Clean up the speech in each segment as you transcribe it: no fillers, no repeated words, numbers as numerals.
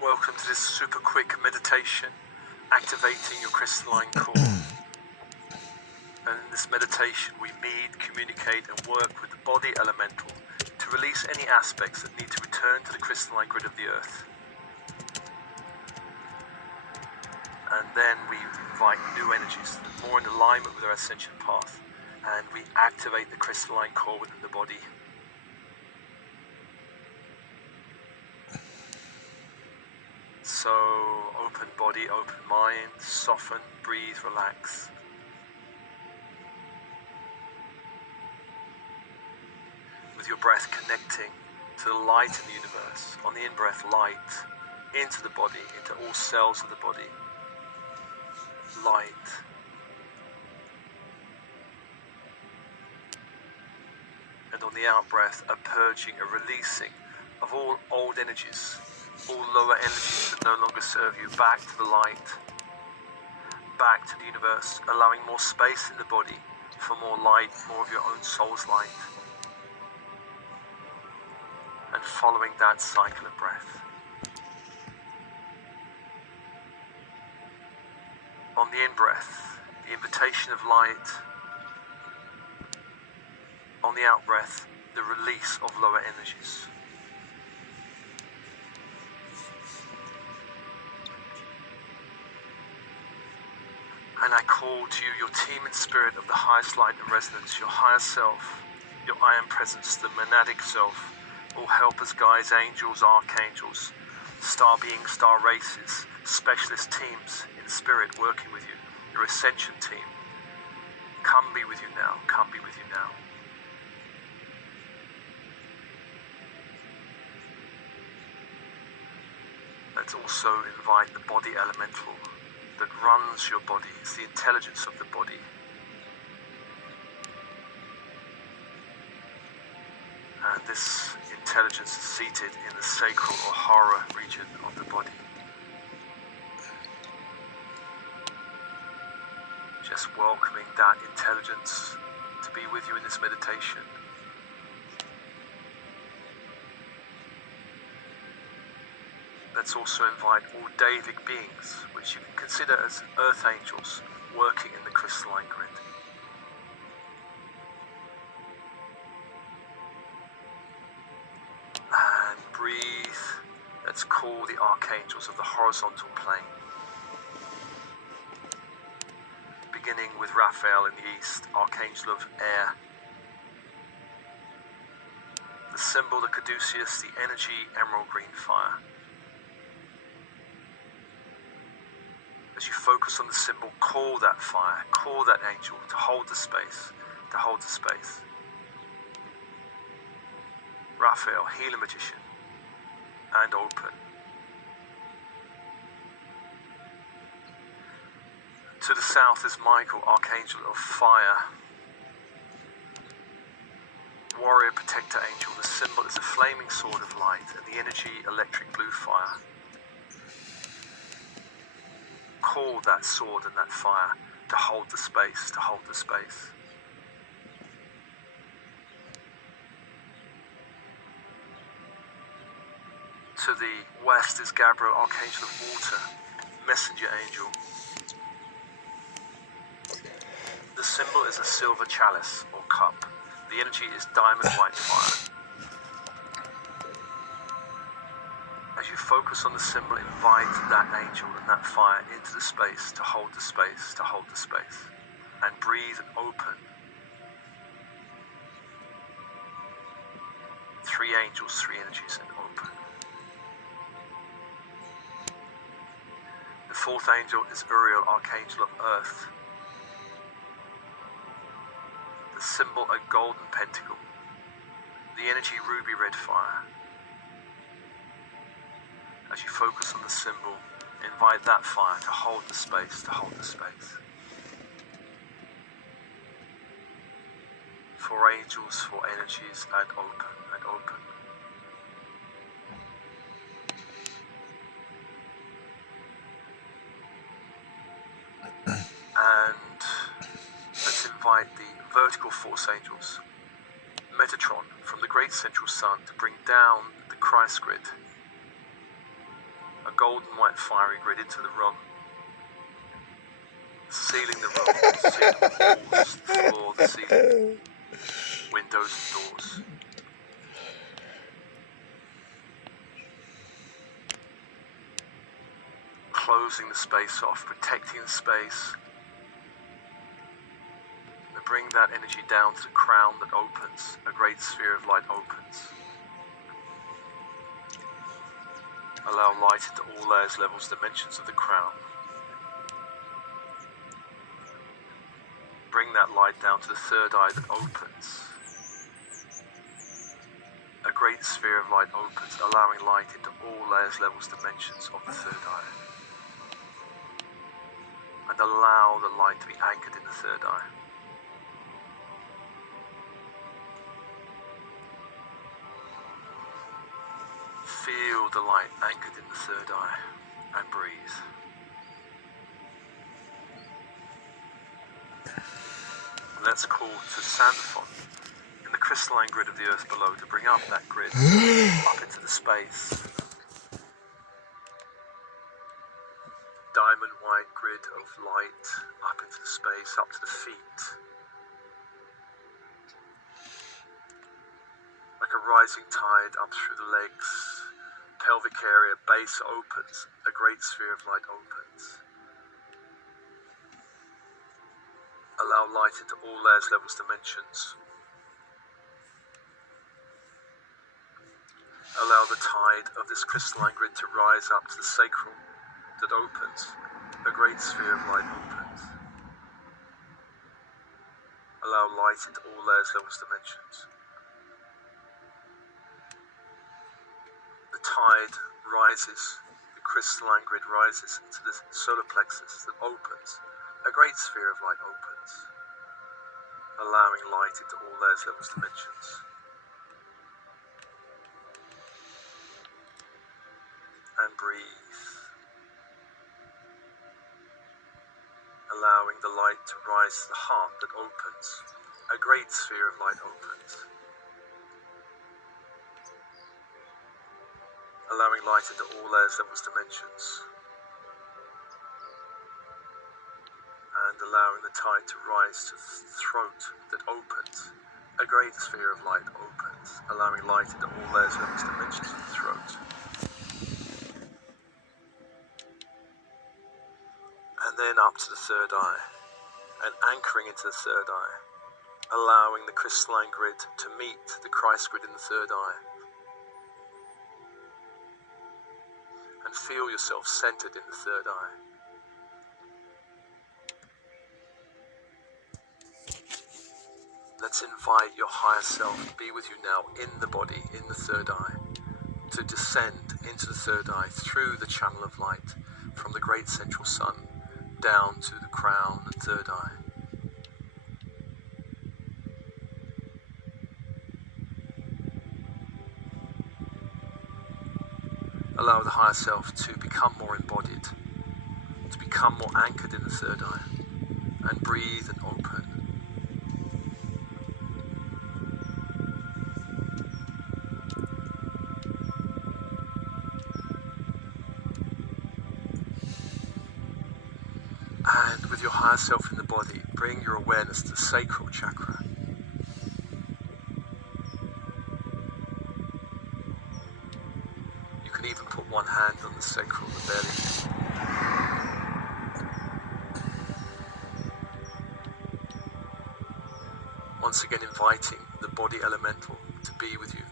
Welcome to this super quick meditation, activating your crystalline core. And in this meditation, we meet, communicate, and work with the body elemental to release any aspects that need to return to the crystalline grid of the earth. And then we invite new energies, more in alignment with our ascension path. And we activate the crystalline core within the body. So, open body, open mind, soften, breathe, relax. With your breath connecting to the light in the universe. On the in-breath, light into the body, into all cells of the body. Light. And on the out-breath, a purging, a releasing of all old energies. All lower energies that no longer serve you, back to the light, back to the universe, allowing more space in the body for more light, more of your own soul's light, and following that cycle of breath. On the in-breath, the invitation of light. On the out-breath, the release of lower energies. And I call to you your team in spirit of the highest light and resonance, your higher self, your I am presence, the monadic self, all helpers, guides, angels, archangels, star beings, star races, specialist teams in spirit working with you, your ascension team. Come be with you now, come be with you now. Let's also invite the body elemental that runs your body. It's the intelligence of the body. And this intelligence is seated in the sacral or hara region of the body. Just welcoming that intelligence to be with you in this meditation. Let's also invite all Davic beings, which you can consider as earth angels, working in the crystalline grid. And breathe. Let's call the archangels of the horizontal plane. Beginning with Raphael in the east, archangel of air. The symbol, the caduceus, the energy, emerald green fire. As you focus on the symbol, call that fire, call that angel to hold the space, to hold the space. Raphael, healer magician, and open. To the south is Michael, archangel of fire. Warrior, protector angel, the symbol is a flaming sword of light, and the energy, electric blue fire. Call that sword and that fire to hold the space, to hold the space. To the west is Gabriel, archangel of water, messenger angel. The symbol is a silver chalice or cup. The energy is diamond white fire. As you focus on the symbol, invite that angel and that fire into the space, to hold the space, to hold the space. And breathe and open. 3 angels, 3 energies, and open. The 4th angel is Uriel, archangel of earth. The symbol, a golden pentacle. The energy, ruby red fire. As you focus on the symbol, invite that fire to hold the space, to hold the space. 4 angels, 4 energies, and open, and open. And let's invite the vertical force angels, Metatron, from the great central sun to bring down the Christ grid. a golden white fiery grid into the room, sealing the room, sealing the walls, the floor, the ceiling, windows and doors. Closing the space off, protecting the space. And bring that energy down to the crown that opens, a great sphere of light opens. Allow light into all layers, levels, dimensions of the crown. Bring that light down to the third eye that opens. A great sphere of light opens, allowing light into all layers, levels, dimensions of the third eye. And allow the light to be anchored in the third eye. Feel the light anchored in the third eye and breathe. Let's call to Sandalphon in the crystalline grid of the earth below to bring up that grid up into the space. Diamond white grid of light up into the space, up to the feet. Like a rising tide up through the legs, pelvic area, base opens, a great sphere of light opens. Allow light into all layers, levels, dimensions. Allow the tide of this crystalline grid to rise up to the sacral that opens, a great sphere of light opens. Allow light into all layers, levels, dimensions. The tide rises, the crystalline grid rises into the solar plexus that opens, a great sphere of light opens, allowing light into all layers, levels, dimensions. And breathe. Allowing the light to rise to the heart that opens, a great sphere of light opens. Allowing light into all layers, levels, dimensions. And allowing the tide to rise to the throat that opens, a great sphere of light opens, allowing light into all layers, levels, dimensions of the throat. And then up to the third eye, and anchoring into the third eye, allowing the crystalline grid to meet the Christ grid in the third eye. And feel yourself centered in the third eye. Let's invite your higher self to be with you now in the body, in the third eye, to descend into the third eye through the channel of light from the great central sun down to the crown and third eye. Allow the higher self to become more embodied, to become more anchored in the third eye, and breathe and open. And with your higher self in the body, bring your awareness to the sacral chakra. You can even put one hand on the sacral of the belly. Once again inviting the body elemental to be with you.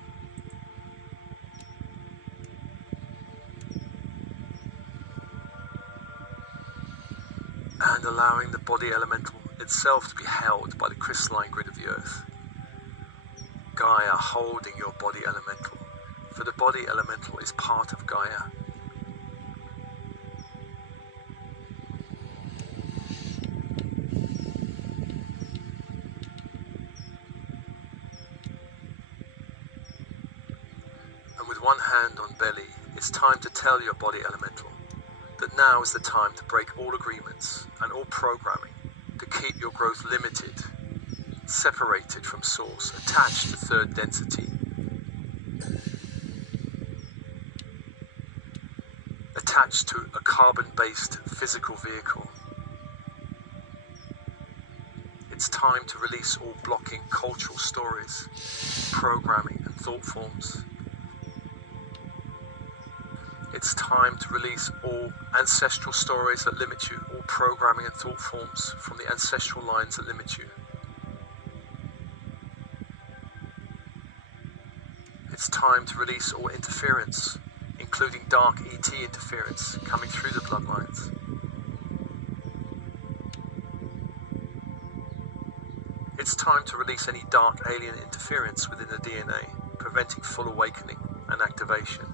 And allowing the body elemental itself to be held by the crystalline grid of the earth. Gaia holding your body elemental, for the body elemental is part of Gaia. And with one hand on belly, it's time to tell your body elemental that now is the time to break all agreements and all programming to keep your growth limited, separated from source, attached to third density, attached to a carbon-based physical vehicle. It's time to release all blocking cultural stories, programming and thought forms. It's time to release all ancestral stories that limit you, all programming and thought forms from the ancestral lines that limit you. It's time to release all interference, including dark ET interference coming through the bloodlines. It's time to release any dark alien interference within the DNA, preventing full awakening and activation.